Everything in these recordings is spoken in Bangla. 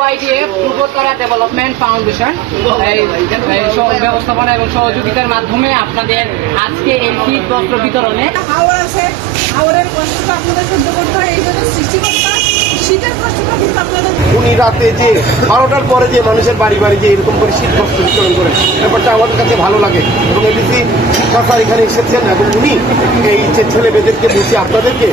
ইউআইডিএফ পূর্বোত্তরা ডেভেলপমেন্ট ফাউন্ডেশন ব্যবস্থাপনা এবং সহযোগিতার মাধ্যমে আপনাদের আজকে এই শীত বস্ত্র বিতরণে হাওড় আছে, হাওড়ের কষ্টটা আপনাদের সহ্য করতে হয়, এই জন্য সৃষ্টিকর্তা শীতের কষ্টটা কিন্তু আপনাদের। উনি রাতে যে 12টার পরে যে মানুষের বাড়ি বাড়ি যে এরকম করে শীত বস্ত্র বিতরণ করেন, ব্যাপারটা আমাদের কাছে ভালো লাগে। এবং এডিসি শিক্ষা স্যার এখানে এসেছেন এবং উনি এই যে ছেলে মেয়েদেরকে বলছি আপনাদেরকে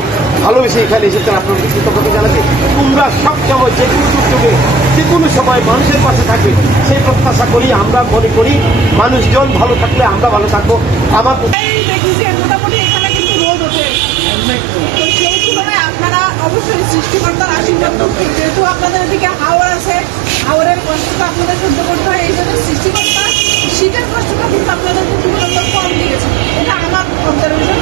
ভালোবেসে এখানে এসেছেন, আপনাদের কৃতজ্ঞতা জানাতে। তোমরা সব সময় যে কোনো দুর্যোগে যে কোনো সময় মানুষের পাশে থাকবে সেই প্রত্যাশা করি। আমরা মনে করি মানুষজন ভালো থাকলে আমরা ভালো থাকবো। আমার দেখি যে মোটামুটি এখানে কিন্তু রোদ ওঠে, তো সেই তুলনায় আপনারা অবশ্যই সৃষ্টিকর্তার আশীর্বাদ করবেন। যেহেতু আপনাদের এদিকে হাওড় আছে, হাওড়ের কষ্টটা আপনাদের সহ্য করতে হয়, এই জন্য সৃষ্টিকর্তা শীতের কষ্টটা কিন্তু আপনাদের প্রতি কম দিয়েছে। এটা আমার অবজারভেশন।